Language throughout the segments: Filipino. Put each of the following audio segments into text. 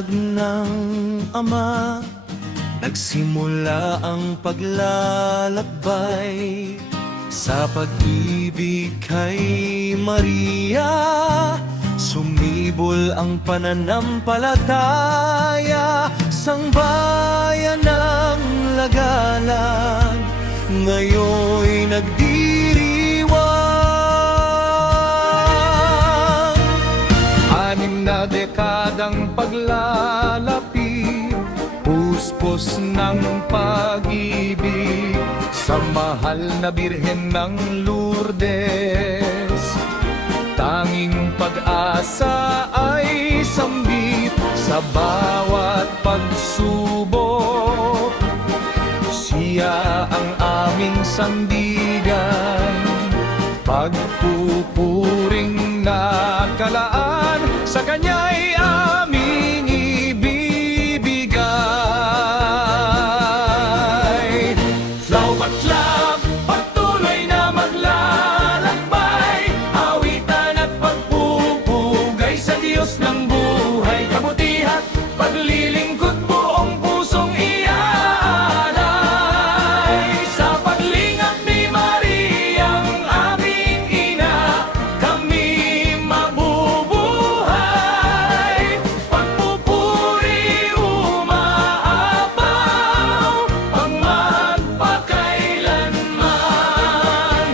liwanag ng Ama, nagsimula ang paglalakbay sa pag-ibig kay Maria. Sumibol ang pananampalataya, sangbayan ng lagalag, ngayon'y nagdiriwang. 6 na dekadang paglalapit, puspos ng pag-ibig sa mahal na Birhen ng Lourdes. Tanging pag-asa ay sambit sa bawat pagsubok. Siya ang aming sandigan, pagpupuring nakalaan, sa Kanya'y aming ibibigay. Flow but love, patuloy na maglalakbay, awitan at pagpupugay sa Diyos ng buhay, kabutihan, paglilingkod, buong pusong iaalay. Sa paglingap ni Mariang aming ina, kami mabubuhay. Pagpupuri umaapaw, pang magpakailanman.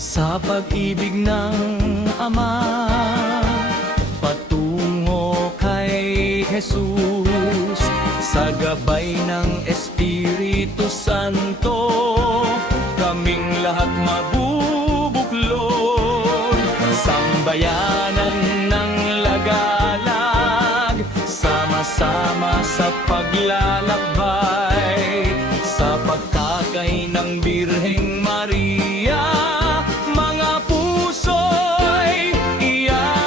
Sa pag-ibig ng Ama, patungo kay Jesus, sa gabay ng Espiritu Santo, kaming lahat mabubuklod. Sambayanan ng lagalag, sama-sama sa paglalakbay, sa pagkakay ng Birheng Maria, mga puso'y iaalay.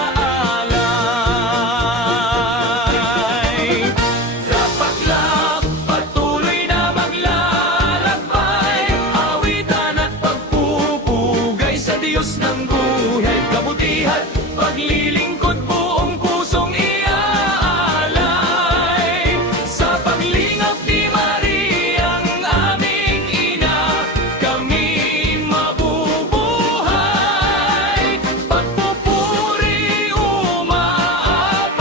Lapak-lap, patuloy na maglalakbay, awitan at pagpupugay sa Diyos ng buhay, kabutihan, paglilingkod, buong pusong iaalay. Sa paglingap ni Mariang aming ina, kami mabubuhay. Pagpupuri umaapaw,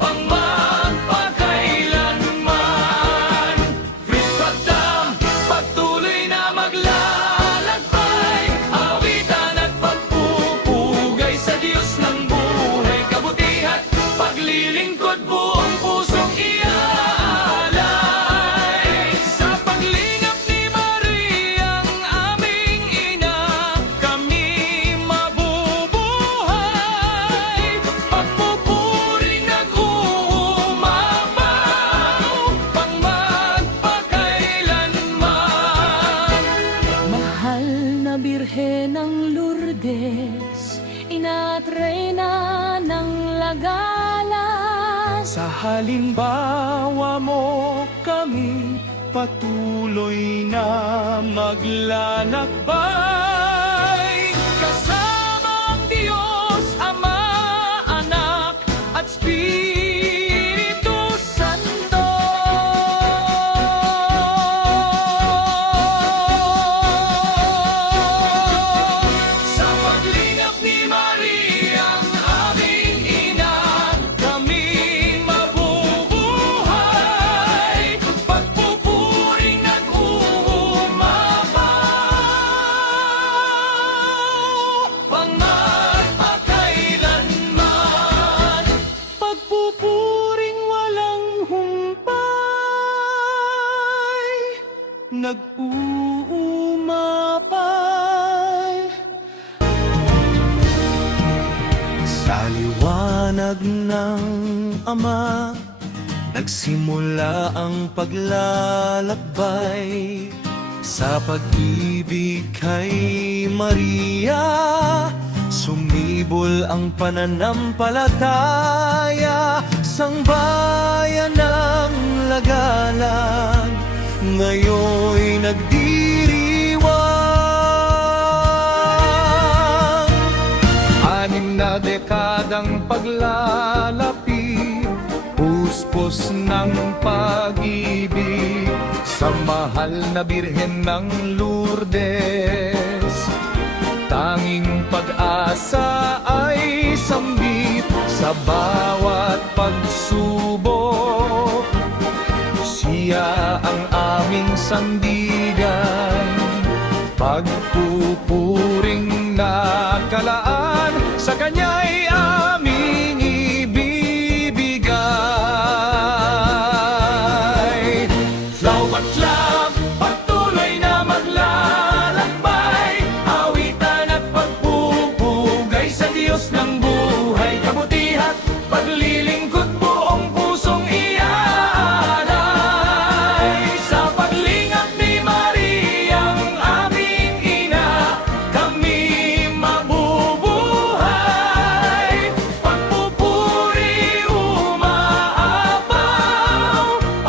pang magpakailanman. Frit Pratam, patuloy na maglalakbay, awitan at pagpupugay sa Diyos ng buhay, kabutihan, paglilingkod, buong pusong iaalay. Sa paglingap ni Mariang aming ina, kami mabubuhay. Pagpupuri nag-uumapaw, pang magpakailanman. Mahal na Birhen ng Lourdes, Ina at Reyna ng Lagala. Sa halimbawa mo kami patuloy na maglalakbay, Kasama ang Diyos, Ama, Anak at Espiritu Santo. Sa paglingap ni Mariang aming ina, kami mabubuhay. Pagpupuring nag-uumapaw, pang magpakailanman. pagpupuring walang humpay, nag-uumapay. Sa liwanag ng Ama, nagsimula ang paglalakbay sa pag-ibig kay Maria. Sumibol ang pananampalataya, sangbayan ng lagalag, ngayon'y nagdiriwang. 6 na dekadang paglalapit, Diyos ng pag-ibig sa mahal na Birhen ng Lourdes. Tanging pag-asa ay sambit sa bawat pagsubok. Siya ang aming sandigan, pagpupuring nakalaan, sa Kanya'y aming ibibigay. Lawat lab, patuloy na maglalakbay, awitan at pagpupugay sa Diyos ng buhay, kabutihan, paglilingkod, buong pusong iaalay. Sa paglingap ni Mariang aming ina, kami mabubuhay. Pagpupuri umaapaw,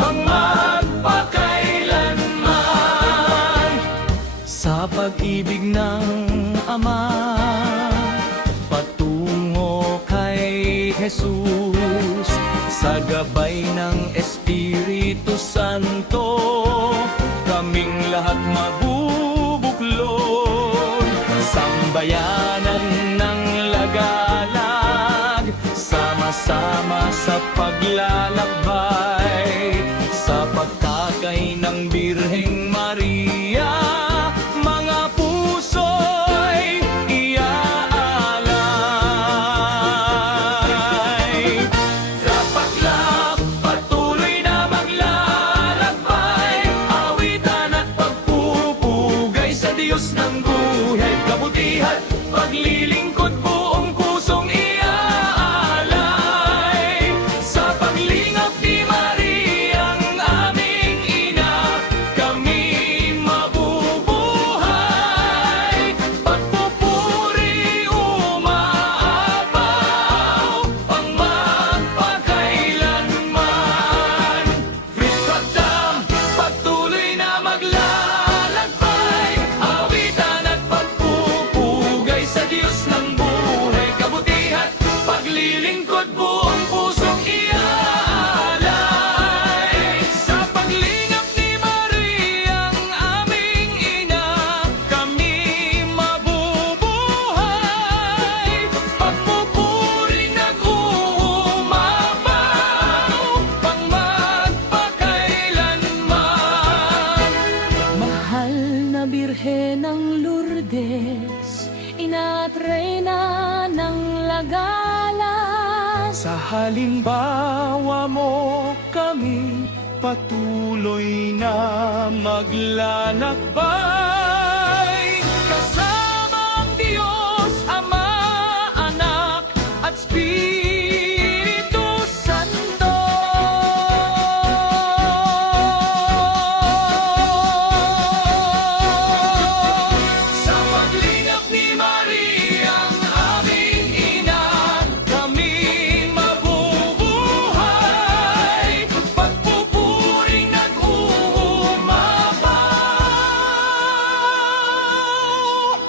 ang magpakailanman. Sa pag-ibig ng Ama, patungo kay Jesus, sa gabay ng Espiritu Santo, kaming lahat mabubuklod. Sambayanan ng lagalag, sama-sama sa paglalakbay, sa pagtakay ng Birheng Maria, mga puso'y iaalay. Sa paglap, patuloy na maglalakbay, awitan at pagpupugay sa Diyos ng buhay, kabutihan, paglilingkod, buong pusong iaalay. Sa paglingap ni Mariang aming ina, kami mabubuhay. Pagpupuri umaapaw, ang magpakailanman. Fritkatam, patuloy na maglalakbay, awitan at pagpupugay sa Diyos ng buhay, kabutihan, paglilingkod, buong pusong iaalay. Sa paglingap ni Mariang aming ina, kami mabubuhay. Pagpupuri nag-uumapaw, pang magpakailanman. Mahal na Birhen ng Lourdes, Ina at Reyna ng Lagalas. Sa halimbawa mo kami patuloy na maglalakbay. Kasama ang Diyos, Ama, Anak, at Espiritu Santo. Sa paglingap ni Mariang aming ina, kami mabubuhay. Pagpupuring nag-uumapaw,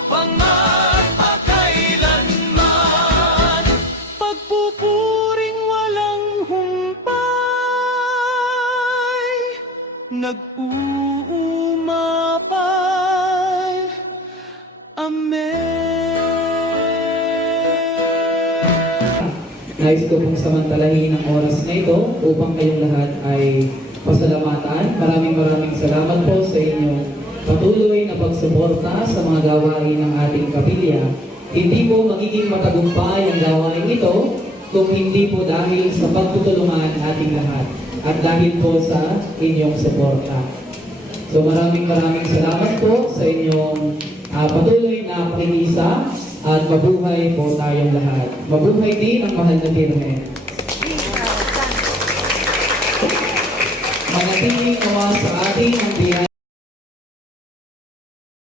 pang magpakailanman. Pagpupuring walang humpay, nag-uumapay. Amen. Nais ko pong samantalahin ang oras na ito upang kayong lahat ay pasalamatan. Maraming salamat po sa inyong patuloy na pagsuporta sa mga gawain ng ating kapilya. Hindi po magiging matagumpay ang gawain ito kung hindi po dahil sa pagtutulungan ating lahat at dahil po sa inyong suporta. So maraming salamat po sa inyong patuloy na pakikiisa at mabuhay po tayong lahat. Mabuhay din ang mahal na Birhen. Manatiling nawa sa ating ang biyaya